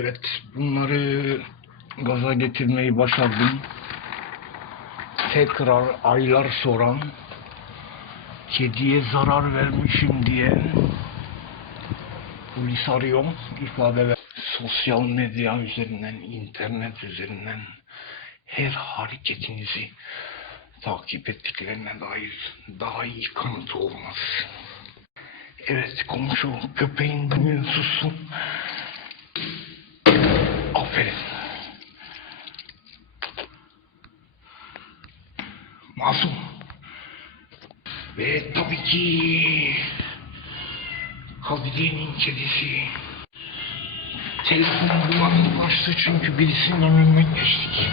Evet, bunları gaza getirmeyi başardım. Tekrar aylar sonra kediye zarar vermişim diye polis arıyor, ifade ver. Sosyal medya üzerinden, internet üzerinden her hareketinizi takip ettiklerine dair daha iyi kanıt olmaz. Evet komşu köpeğin sussun. Aferin. Masum. Ve tabii ki Hadiye'nin kedisi. Telefon bulanıklaştı çünkü birisinin önünden geçtik.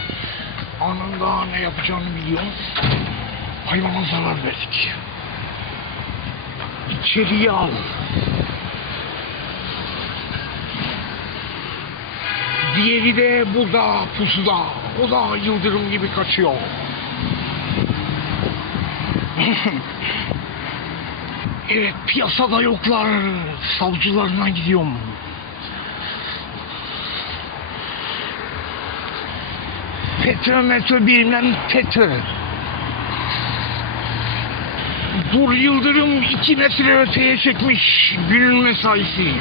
Anında ne yapacağını biliyor. Hayvana zarar verdik. İçeriye al. Diğeri de burada pusuda. O da yıldırım gibi kaçıyor. evet piyasada yoklar. Savcılarına gidiyorum. FETÖ metö bilmem FETÖ. Dur Yıldırım iki metre öteye çekmiş günün mesaisi.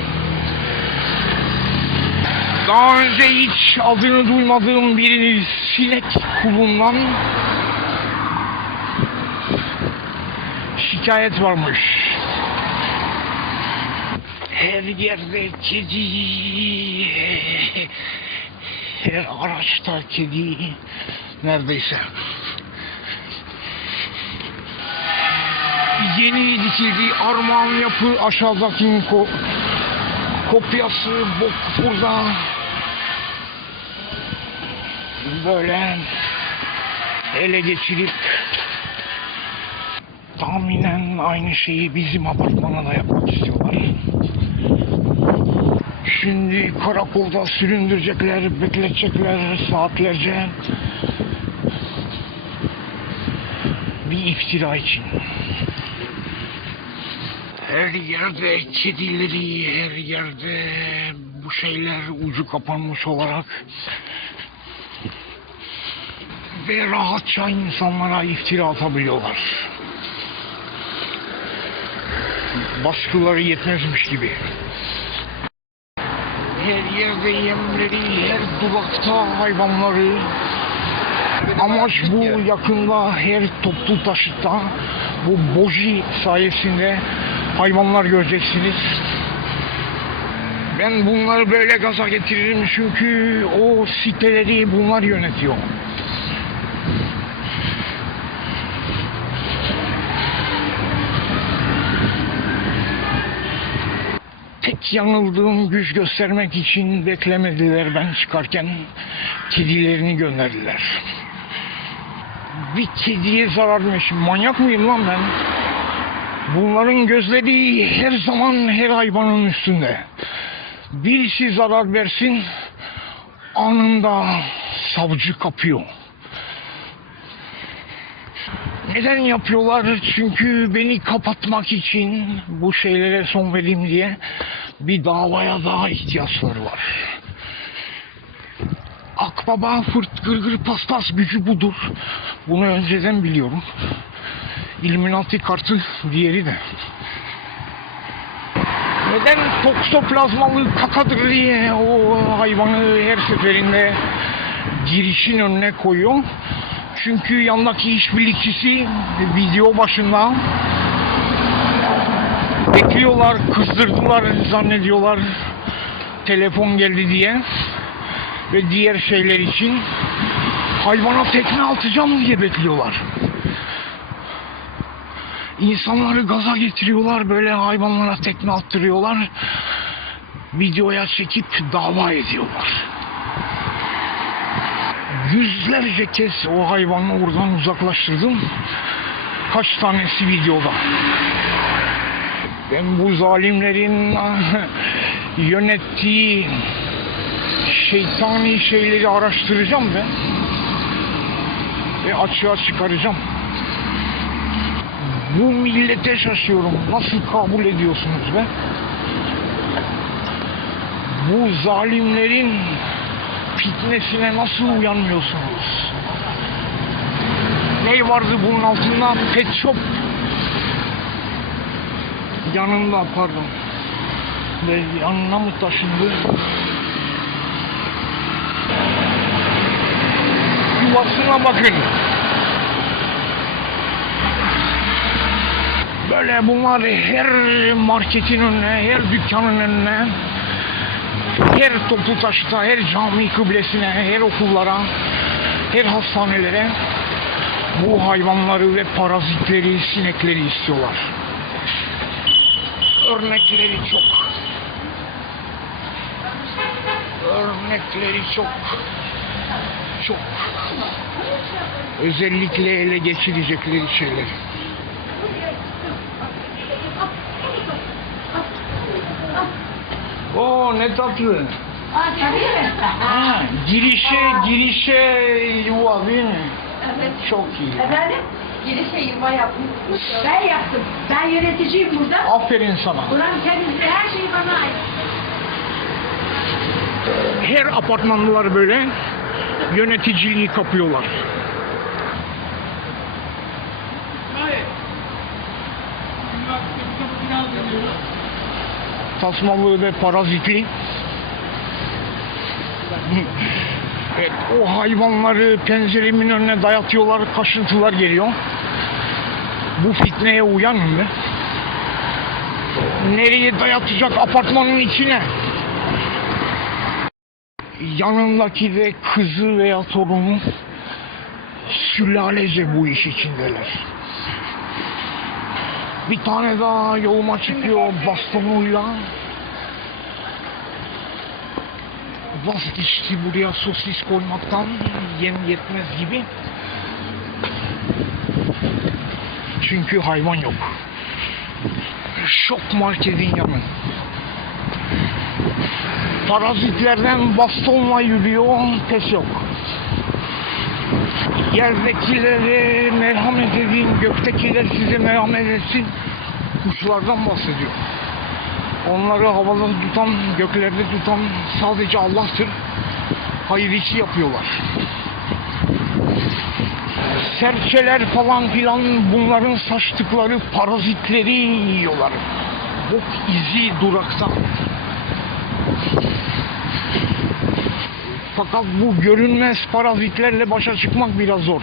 Daha önce hiç adını duymadığım birini sinek kulundan şikayet varmış. Her yerde kedi, her araçta kedi neredeyse. Yeni dikildi armağan yapı aşağıdakinin ko kopyası bok burada. Böyle ele geçirip tahminen aynı şeyi bizim apartmana da yapmak istiyorlar. Şimdi karakolda süründürecekler, bekletecekler saatlerce. Bir iftira için. Her yerde kedileri, her yerde bu şeyler ucu kapanmış olarak ve rahatça insanlara iftira atabiliyorlar. Baskıları yetmezmiş gibi. Her yerde yemleri, her durakta hayvanları. Amaç bu yakında her toplu taşıtta bu boji sayesinde hayvanlar göreceksiniz. Ben bunları böyle gaza getiririm çünkü o siteleri bunlar yönetiyor. Tek yanıldığım güç göstermek için beklemediler ben çıkarken kedilerini gönderdiler. Bir kediye zarar vermişim. Manyak mıyım lan ben? Bunların gözleri her zaman her hayvanın üstünde. Birisi zarar versin anında savcı kapıyor. Neden yapıyorlar? Çünkü beni kapatmak için bu şeylere son vereyim diye bir davaya daha ihtiyaçları var. Akbaba fırt gırgır paspas gücü budur. Bunu önceden biliyorum. Illuminati kartı diğeri de. Neden toksoplazmalı kakadır diye o hayvanı her seferinde girişin önüne koyuyor. Çünkü yandaki işbirlikçisi video başında bekliyorlar, kızdırdılar zannediyorlar telefon geldi diye ve diğer şeyler için hayvana tekme atacağım diye bekliyorlar. İnsanları gaza getiriyorlar, böyle hayvanlara tekme attırıyorlar. Videoya çekip dava ediyorlar. Yüzlerce kez o hayvanı oradan uzaklaştırdım. Kaç tanesi videoda. Ben bu zalimlerin yönettiği şeytani şeyleri araştıracağım ben. Ve açığa çıkaracağım. Bu millete şaşıyorum. Nasıl kabul ediyorsunuz be? Bu zalimlerin fitnesine nasıl uyanmıyorsunuz? Ne vardı bunun altında? Pet shop. Yanında pardon. Ve yanına mı taşındı? Yuvasına bakın. Böyle bunlar her marketin önüne, her dükkanın önüne, her toplu taşıta, her cami kıblesine, her okullara, her hastanelere bu hayvanları ve parazitleri, sinekleri istiyorlar. Örnekleri çok. Örnekleri çok. Çok. Özellikle ele geçirecekleri şeyler. Oo ne tatlı. Ha, girişe girişe yuva değil mi? Evet. Çok iyi. Efendim? Girişe yuva yapmış. Ben yaptım. Ben yöneticiyim burada. Aferin sana. Buranın temizliği her şey bana ait. Her apartmanlılar böyle yöneticiliği kapıyorlar. Tasmalı ve parazitli. Evet, o hayvanları penceremin önüne dayatıyorlar, kaşıntılar geliyor. Bu fitneye uyanın be. Nereye dayatacak apartmanın içine? yanındaki de kızı veya torunu sülalece bu iş içindeler. Bir tane daha yoluma çıkıyor bastonuyla. Vazgeçti buraya sosis koymaktan yem yetmez gibi. Çünkü hayvan yok. Şok marketin yanı parazitlerden bastonla yürüyor, pes yok. Yerdekilere merhamet edin, göktekiler size merhamet etsin. Kuşlardan bahsediyor. Onları havada tutan, göklerde tutan sadece Allah'tır. Hayır işi yapıyorlar. Serçeler falan filan bunların saçtıkları parazitleri yiyorlar. Bok izi durakta. Fakat bu görünmez parazitlerle başa çıkmak biraz zor.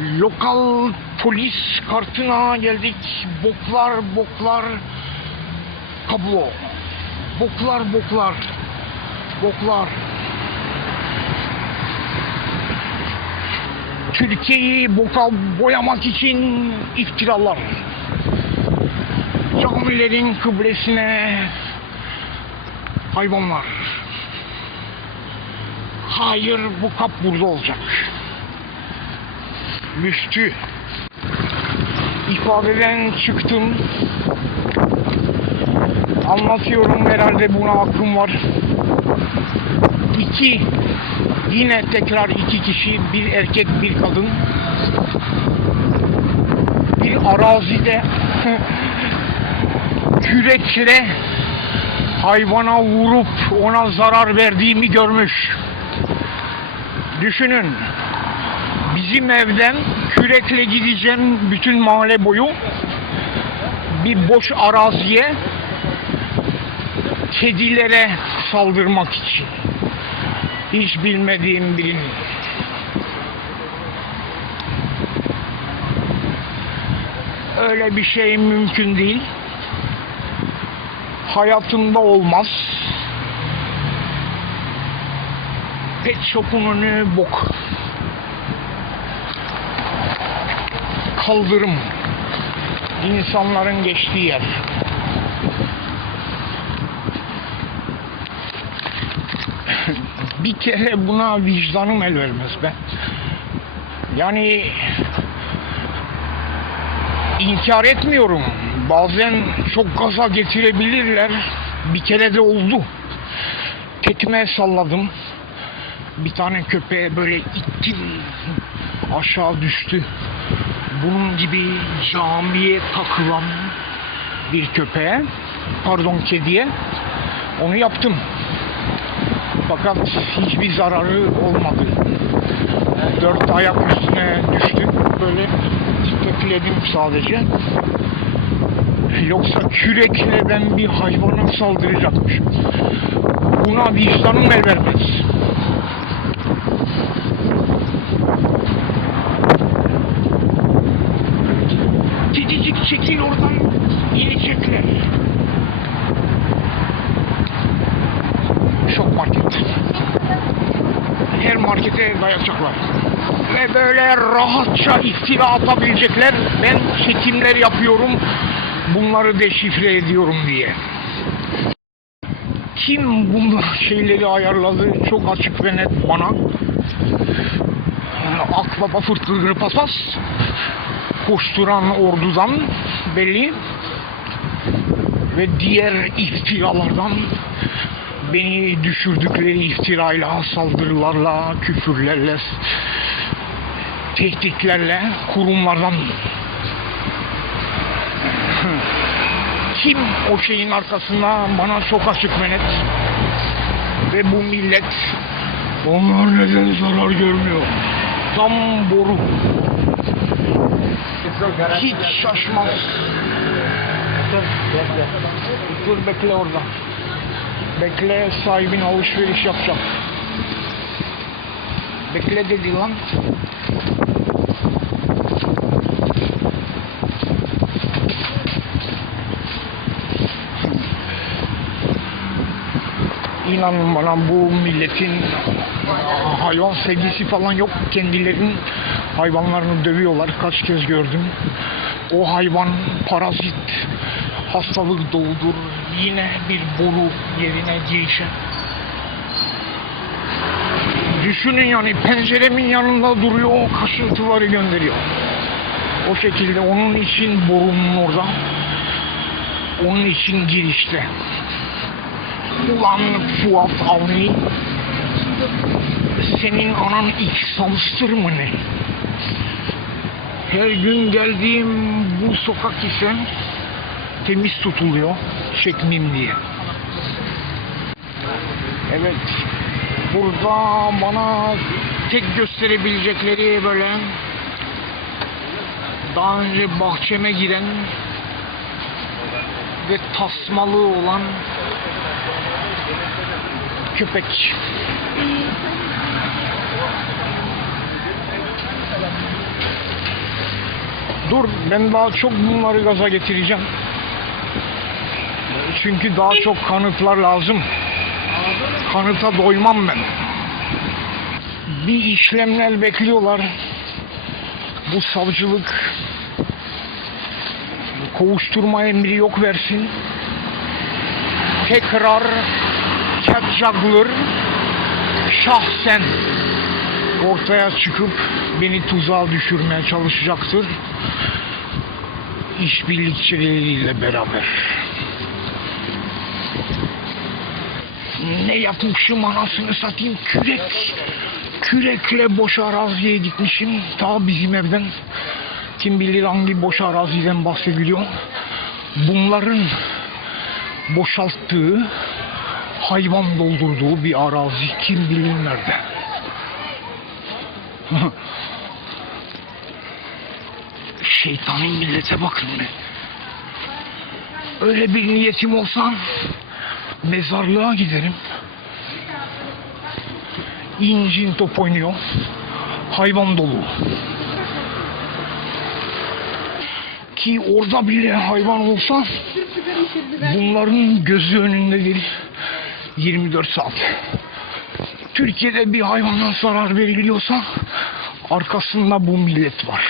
Lokal polis kartına geldik. Boklar, boklar, kablo. Boklar, boklar, boklar. Türkiye'yi boka boyamak için iftiralar. Camilerin kıblesine hayvanlar. Hayır bu kap burada olacak. Müstü. ifadeden çıktım. Anlatıyorum herhalde buna hakkım var. İki, yine tekrar iki kişi, bir erkek bir kadın. Bir arazide kürekle hayvana vurup ona zarar verdiğimi görmüş. Düşünün. Bizim evden kürekle gideceğim bütün mahalle boyu bir boş araziye kedilere saldırmak için. Hiç bilmediğim birinin. Öyle bir şey mümkün değil. Hayatımda olmaz. Pet shop'un bok. Kaldırım. İnsanların geçtiği yer. Bir kere buna vicdanım el vermez be. Yani inkar etmiyorum. Bazen çok gaza getirebilirler. Bir kere de oldu. Tekme salladım. Bir tane köpeğe böyle ittim. Aşağı düştü. Bunun gibi camiye takılan bir köpeğe, pardon kediye Onu yaptım. Fakat hiçbir zararı olmadı. Dört ayak üstüne düştüm. Böyle tepkiledim sadece. Yoksa kürekle ben bir hayvana saldıracakmışım. Buna vicdanım el vermez. Cicicik çekil oradan. Yiyecekler. Şok market. Markete dayatacaklar. Ve böyle rahatça iftira atabilecekler. Ben çekimler yapıyorum. Bunları deşifre ediyorum diye. Kim bunlar şeyleri ayarladı çok açık ve net bana. Akbaba fırtını pasas. Koşturan ordudan belli. Ve diğer iftiralardan beni düşürdükleri iftirayla, saldırılarla, küfürlerle, tehditlerle kurumlardan. Kim o şeyin arkasında bana çok açık ve bu millet onlar neden zarar görmüyor? Tam boru. Hiç şaşmaz. Dur bekle orada bekle sahibin alışveriş yapacak bekle dedi lan İnanın bana bu milletin hayvan sevgisi falan yok. Kendilerinin hayvanlarını dövüyorlar. Kaç kez gördüm. O hayvan parazit hastalık doğudur. Yine bir boru yerine girişe. Düşünün yani penceremin yanında duruyor o kaşıntıları gönderiyor. O şekilde onun için borunun orada. Onun için girişte. Ulan Fuat Avni Senin anan İhsans'tır mı ne? Her gün geldiğim bu sokak ise temiz tutuluyor çekmeyeyim diye. Evet. Burada bana tek gösterebilecekleri böyle daha önce bahçeme giren ve tasmalı olan köpek. Dur ben daha çok bunları gaza getireceğim. Çünkü daha çok kanıtlar lazım. Kanıta doymam ben. Bir işlemler bekliyorlar. Bu savcılık kovuşturma emri yok versin. Tekrar Çatçagılır şahsen ortaya çıkıp beni tuzağa düşürmeye çalışacaktır. İşbirlikçileriyle beraber. Ne yapmışım anasını satayım kürek. Kürekle boş araziye gitmişim. Ta bizim evden. Kim bilir hangi boş araziden bahsediliyor. Bunların boşalttığı hayvan doldurduğu bir arazi kim bilir nerede. Şeytani millete bakın be. Öyle bir niyetim olsa mezarlığa giderim. İncin top oynuyor. Hayvan dolu. Ki orada bile hayvan olsa bunların gözü önünde değil. 24 saat. Türkiye'de bir hayvana zarar veriliyorsa arkasında bu millet var.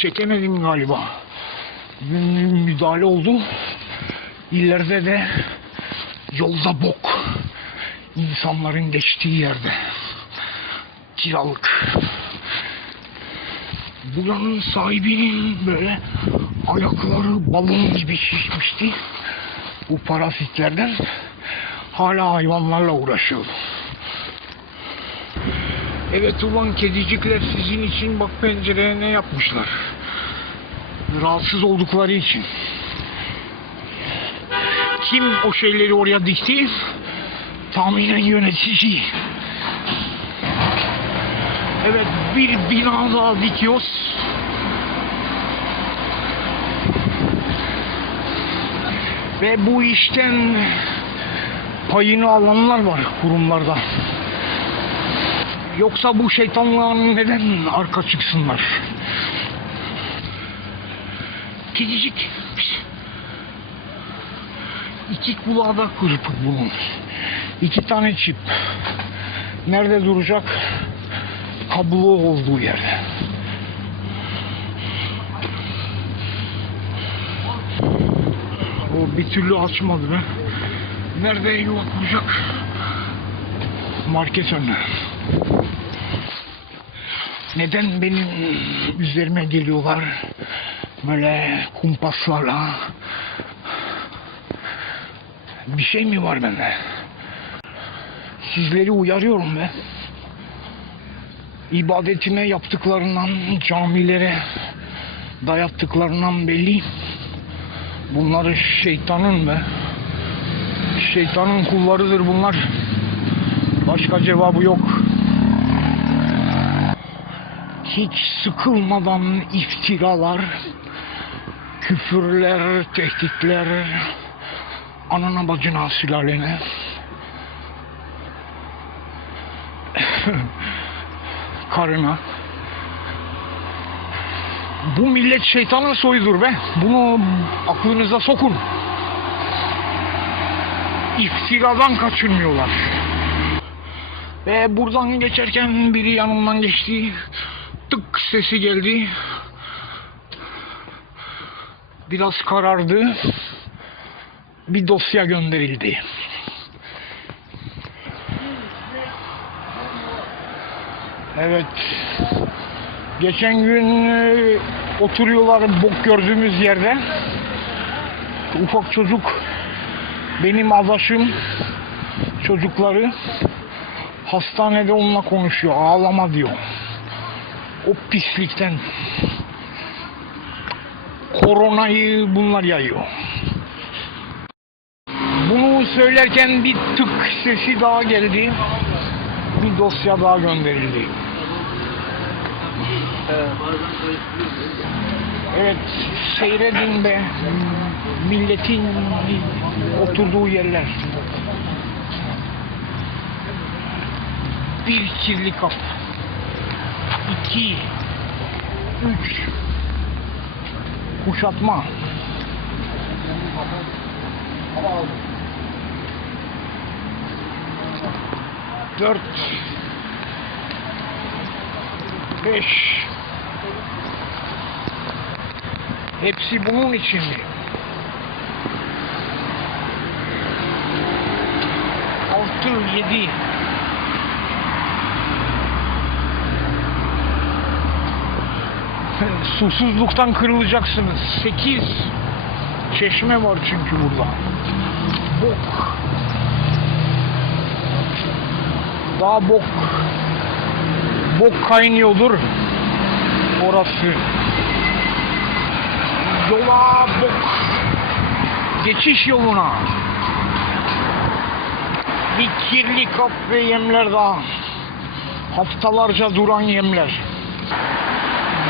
Çekemedim galiba. Mü- Müdahale oldu. İleride de yolda bok insanların geçtiği yerde kiralık. Buranın sahibinin böyle ayakları balon gibi şişmişti. Bu parazitlerden hala hayvanlarla uğraşıyor. Evet ulan kedicikler sizin için bak pencereye ne yapmışlar. Rahatsız oldukları için. Kim o şeyleri oraya dikti? Tahminen yönetici. Evet bir bina daha dikiyoruz. Ve bu işten payını alanlar var kurumlarda. Yoksa bu şeytanların neden arka çıksınlar? Kedicik. İki kulağı da bunun. İki tane çip. Nerede duracak? Kablo olduğu yerde. O bir türlü açmadı be. Nerede yuva kuracak? Market önüne. Neden benim üzerime geliyorlar böyle kumpaslarla? Bir şey mi var bende? Sizleri uyarıyorum be. İbadetine yaptıklarından, camilere dayattıklarından belli. Bunları şeytanın be. Şeytanın kullarıdır bunlar. Başka cevabı yok. Hiç sıkılmadan iftiralar, küfürler, tehditler, anana bacına sülalene. Karına. Bu millet şeytanın soyudur be. Bunu aklınıza sokun. İftiradan kaçınmıyorlar. Ve buradan geçerken biri yanımdan geçti. Tık sesi geldi. Biraz karardı. Bir dosya gönderildi. Evet. Geçen gün e, oturuyorlar bok gördüğümüz yerde. Ufak çocuk benim adaşım çocukları hastanede onunla konuşuyor. Ağlama diyor. O pislikten koronayı bunlar yayıyor. Bunu söylerken bir tık sesi daha geldi. Bir dosya daha gönderildi. Evet, seyredin be. Milletin oturduğu yerler. Bir kirli kap. İki. Üç. Kuşatma. Dört. Beş. Hepsi bunun için mi? Altı, yedi. Susuzluktan kırılacaksınız. Sekiz. Çeşme var çünkü burada. Bok. Daha bok. Bok kaynıyordur. Orası. Yola bok. Geçiş yoluna. Bir kirli kap ve yemler daha. Haftalarca duran yemler.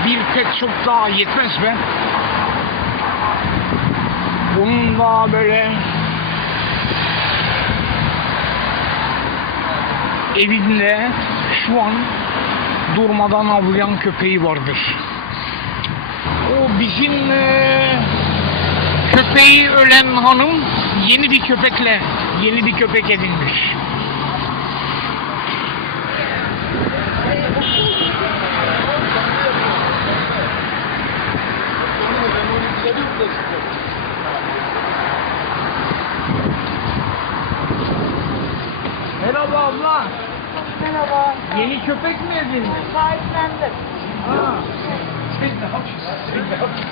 Bir tek çok daha yetmez be. Bunun daha böyle evinde şu an durmadan avlayan köpeği vardır. O bizim eee, köpeği ölen hanım yeni bir köpekle yeni bir köpek edinmiş. Köpek mi edindin? Sahiplendim. Ha. Sen ne yapıyorsun? Sen ne yapıyorsun?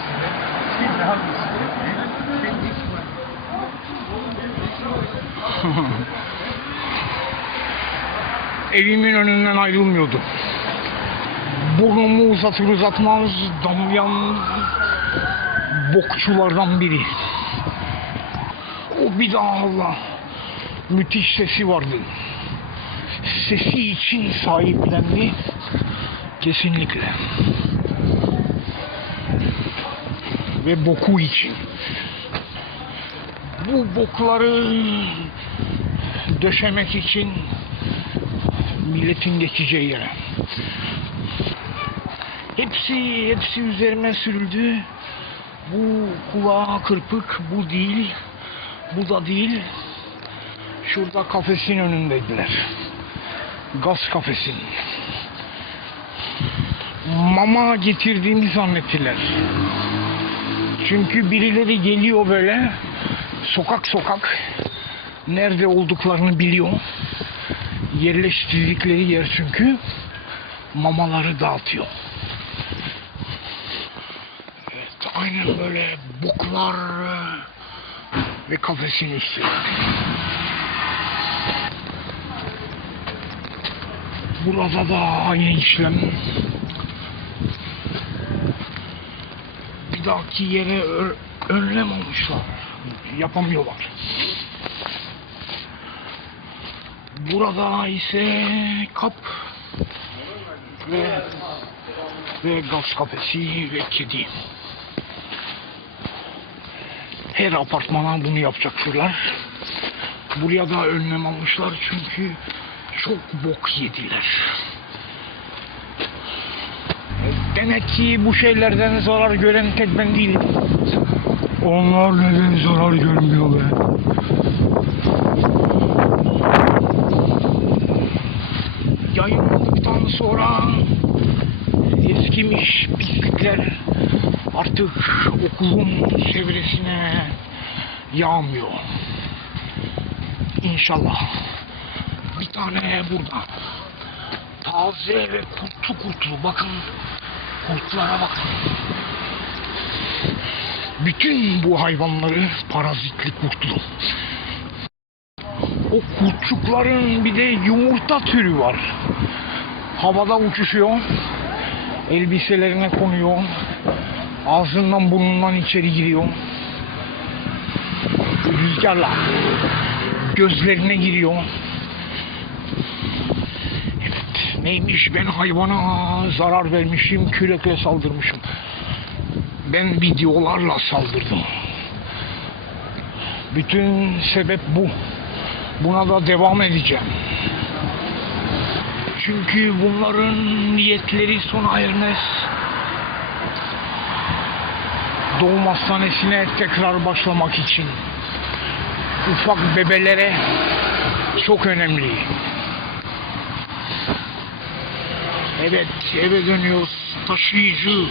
Sen ne yapıyorsun? Evimin önünden ayrılmıyordu. burnumu uzatır uzatmaz damlayan bokçulardan biri. O bir daha Allah müthiş sesi vardı. Sesi için sahiplendi. Kesinlikle. Ve boku için. Bu bokları döşemek için milletin geçeceği yere. Hepsi, hepsi üzerime sürüldü. Bu kulağa kırpık, bu değil, bu da değil. Şurada kafesin önündeydiler. Gaz kafesin. Mama getirdiğimi zannettiler. Çünkü birileri geliyor böyle sokak sokak nerede olduklarını biliyor. Yerleştirdikleri yer çünkü mamaları dağıtıyor. Evet, aynen böyle boklar ve kafesin üstü. Burada da aynı işlem. Bir dahaki yere önlem almışlar. Yapamıyorlar. Burada ise kap ve ve gaz kafesi ve kedi. Her apartmana bunu yapacaklar. Buraya da önlem almışlar çünkü çok bok yediler. Demek ki bu şeylerden zarar gören tek ben değilim. Onlar neden zarar görmüyor be? Yayınladıktan sonra eskimiş pislikler artık okulun çevresine yağmıyor. İnşallah. Tane burada. Taze ve kurtlu kurtlu. Bakın kurtlara bakın. Bütün bu hayvanları parazitli kurtlu. O kurtçukların bir de yumurta türü var. Havada uçuşuyor. Elbiselerine konuyor. Ağzından burnundan içeri giriyor. Rüzgarla gözlerine giriyor. Evet, neymiş ben hayvana zarar vermişim, kürekle saldırmışım. Ben videolarla saldırdım. Bütün sebep bu. Buna da devam edeceğim. Çünkü bunların niyetleri sona ermez. Doğum hastanesine tekrar başlamak için ufak bebelere çok önemli. Evet, eve dönüyoruz. Taşıyıcı.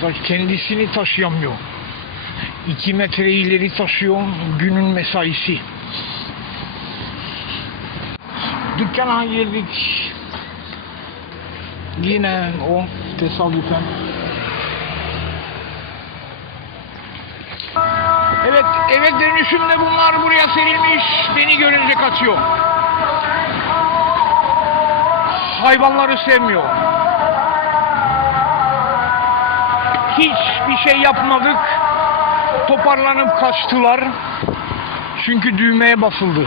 Ta- Kendisini taşıyamıyor. İki metre ileri taşıyor. Günün mesaisi. Dükkana girdik. Yine o tesadüfen. Evet, eve dönüşümde bunlar buraya serilmiş. Beni görünce kaçıyor. Hayvanları sevmiyor. Hiçbir şey yapmadık. Toparlanıp kaçtılar. Çünkü düğmeye basıldı.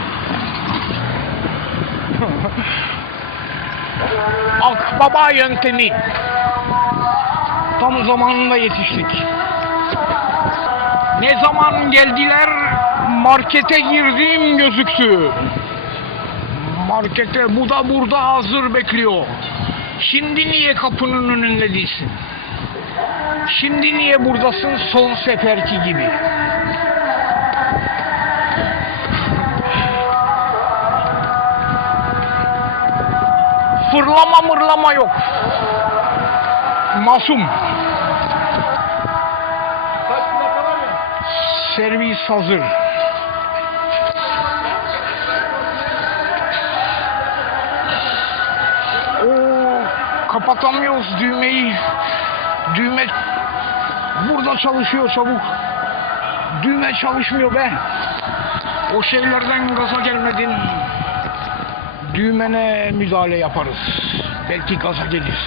Akbaba yöntemi. Tam zamanında yetiştik. Ne zaman geldiler markete girdiğim gözüktü. Markete bu da burada hazır bekliyor. Şimdi niye kapının önünde değilsin? Şimdi niye buradasın son seferki gibi? Fırlama mırlama yok. Masum. Servis hazır. Kapatamıyoruz düğmeyi. Düğme burada çalışıyor çabuk. Düğme çalışmıyor be. O şeylerden gaza gelmedin. Düğmene müdahale yaparız. Belki gaza gelir.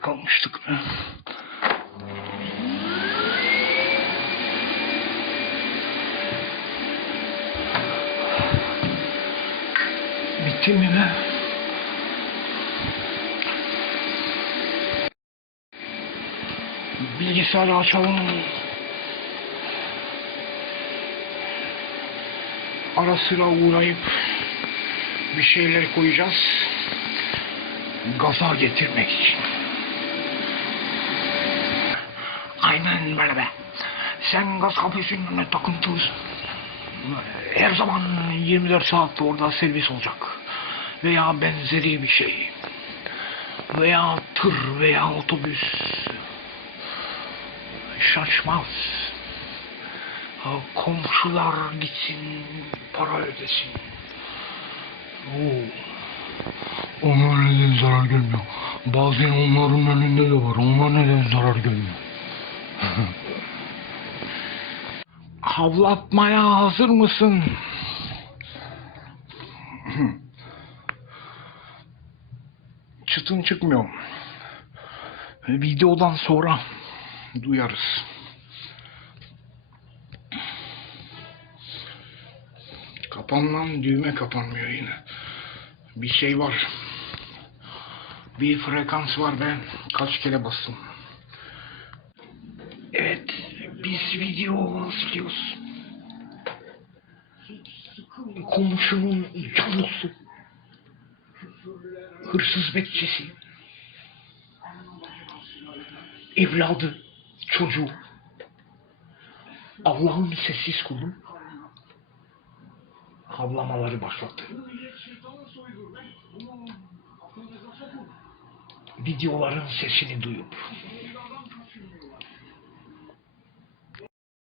kalmıştık be. Bitti mi be? Bilgisayarı açalım. Ara sıra uğrayıp bir şeyler koyacağız. Gaza getirmek için. Aynen böyle be. Sen gaz kapısının önüne takıntılısın. Her zaman 24 saat orada servis olacak. Veya benzeri bir şey. Veya tır veya otobüs. Şaşmaz. Komşular gitsin, para ödesin. Oo. Ona neden zarar gelmiyor. Bazen onların önünde de var. Onlar neden zarar gelmiyor. Havlatmaya hazır mısın? Çıtın çıkmıyor. Videodan sonra duyarız. Kapanmam düğme kapanmıyor yine. Bir şey var. Bir frekans var ben kaç kere bastım. Evet biz video izliyoruz. Komşunun canusu. Hırsız bekçisi. Evladı, çocuğu. Allah'ın sessiz kulu havlamaları başlattı. Videoların sesini duyup